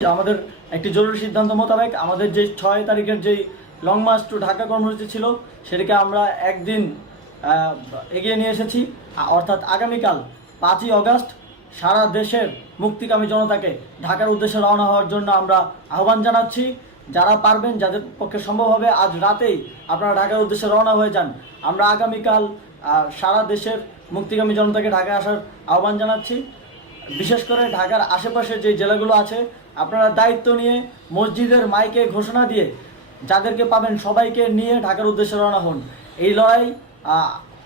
আমাদের একটি জরুরি সিদ্ধান্ত মোতাবেক আমাদের যে 6 তারিখের যেই লং মার্চ টু ঢাকা কর্মসূচি ছিল সেটাকে আমরা একদিন এগিয়ে নিয়ে এসেছি। অর্থাৎ আগামীকাল 5ই আগস্ট সারা দেশের মুক্তিকামী জনতাকে ঢাকার উদ্দেশ্যে রওনা হওয়ার জন্য আমরা আহ্বান জানাচ্ছি। যারা পারবেন, যাদের পক্ষে সম্ভব হবে, আজ রাতেই আপনারা ঢাকার উদ্দেশ্যে রওনা হয়ে যান। আমরা আগামীকাল সারা দেশের মুক্তিকামী জনতাকে ঢাকায় আসার আহ্বান জানাচ্ছি। বিশেষ করে ঢাকার আশেপাশে যে জেলাগুলো আছে আপনারা দায়িত্ব নিয়ে মসজিদের মাইকে ঘোষণা দিয়ে যাদেরকে পাবেন সবাইকে নিয়ে ঢাকার উদ্দেশ্যে রওনা হন। এই লড়াই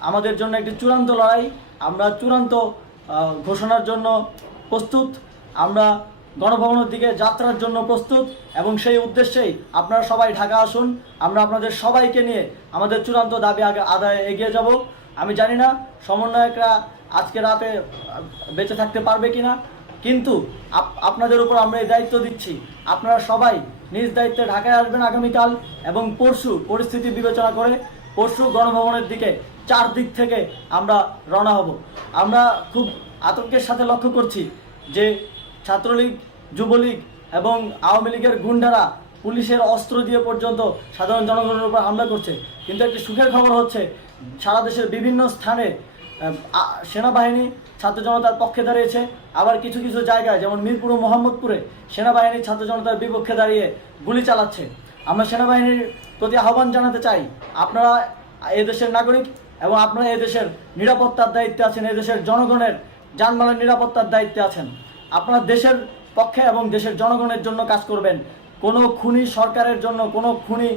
আমাদের জন্য একটি চূড়ান্ত লড়াই। আমরা চূড়ান্ত ঘোষণার জন্য প্রস্তুত। আমরা গণভবনের দিকে যাত্রার জন্য প্রস্তুত এবং সেই উদ্দেশ্যেই আপনারা সবাই ঢাকা আসুন। আমরা আপনাদের সবাইকে নিয়ে আমাদের চূড়ান্ত দাবি আদায়ে এগিয়ে যাব। আমি জানি না সমন্বয়করা আজকে রাতে বেঁচে থাকতে পারবে কিনা, কিন্তু আপনাদের উপর আমরা এই দায়িত্ব দিচ্ছি। আপনারা সবাই নিজ দায়িত্বে ঢাকায় আসবেন আগামীকাল এবং পরশু পরিস্থিতি বিবেচনা করে পরশু গণভবনের দিকে 4 দিক থেকে আমরা রওনা হব। আমরা খুব আতঙ্কের সাথে লক্ষ্য করছি যে ছাত্রলীগ, যুবলীগ এবং আওয়ামী লীগের গুন্ডারা পুলিশের অস্ত্র দিয়ে পর্যন্ত সাধারণ জনগণের উপর হামলা করছে। কিন্তু একটি সুখের খবর হচ্ছে সারা দেশের বিভিন্ন স্থানে সেনাবাহিনী ছাত্র জনতার পক্ষে দাঁড়িয়েছে। আবার কিছু কিছু জায়গায় যেমন মিরপুর ও মোহাম্মদপুরে সেনাবাহিনী ছাত্র জনতার বিপক্ষে দাঁড়িয়ে গুলি চালাচ্ছে। আমরা সেনাবাহিনীর প্রতি আহ্বান জানাতে চাই, আপনারা এদেশের নাগরিক এবং আপনারা এদেশের নিরাপত্তার দায়িত্বে আছেন, এদেশের জনগণের যানবাহনের নিরাপত্তার দায়িত্বে আছেন। আপনারা দেশের পক্ষে এবং দেশের জনগণের জন্য কাজ করবেন। কোনো খুনি সরকারের জন্য, কোনো খুনি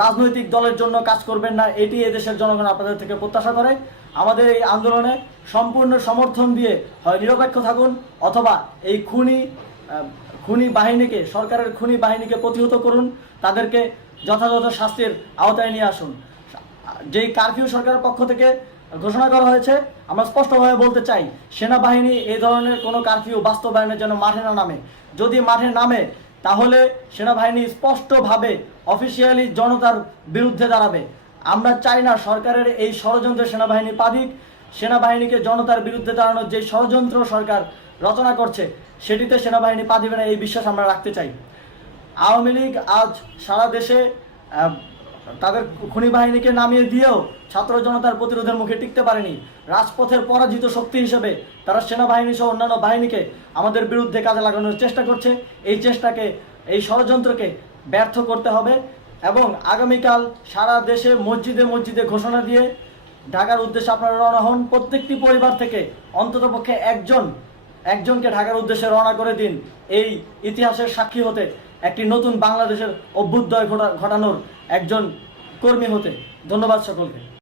রাজনৈতিক দলের জন্য কাজ করবেন না। এটি এদেশের জনগণ আপনাদের থেকে প্রত্যাশা করে। আমাদের এই আন্দোলনে সম্পূর্ণ সমর্থন দিয়ে হয় নিরপেক্ষ থাকুন, অথবা এই খুনি বাহিনীকে, সরকারের খুনি বাহিনীকে প্রতিহত করুন, তাদেরকে যথাযথ শাস্তির আওতায় নিয়ে আসুন। যেই কারফিউ সরকারের পক্ষ থেকে ঘোষণা করা হয়েছে, আমরা স্পষ্টভাবে বলতে চাই সেনাবাহিনী এই ধরনের কোনো কারফিউ বাস্তবায়নের জন্য মাঠে না নামে। যদি মাঠে নামে তাহলে সেনাবাহিনী স্পষ্টভাবে অফিসিয়ালি জনতার বিরুদ্ধে দাঁড়াবে। আমরা চাই না সরকারের এই ষড়যন্ত্রে সেনাবাহিনী পা দিক। সেনাবাহিনীকে জনতার বিরুদ্ধে দাঁড়ানোর যে ষড়যন্ত্র সরকার রচনা করছে সেটিতে সেনাবাহিনী পা দিবে না, এই বিশ্বাস আমরা রাখতে চাই। আওয়ামী লীগ আজ সারা দেশে তাদের খুনি বাহিনীকে নামিয়ে দিয়েও ছাত্র জনতার প্রতিরোধের মুখে টিকতে পারেনি। রাজপথের পরাজিত শক্তি হিসেবে তারা সেনাবাহিনী সহ অন্যান্য বাহিনীকে আমাদের বিরুদ্ধে কাজে লাগানোর চেষ্টা করছে। এই চেষ্টাকে, এই ষড়যন্ত্রকে ব্যর্থ করতে হবে এবং আগামীকাল সারা দেশে মসজিদে মসজিদে ঘোষণা দিয়ে ঢাকার উদ্দেশ্যে আপনারা রওনা হন। প্রত্যেকটি পরিবার থেকে অন্ততপক্ষে একজনকে ঢাকার উদ্দেশ্যে রওনা করে দিন, এই ইতিহাসের সাক্ষী হতে, একটি নতুন বাংলাদেশের অভ্যুদয় ঘটানোর একজন কর্মী হতে। ধন্যবাদ সকলকে।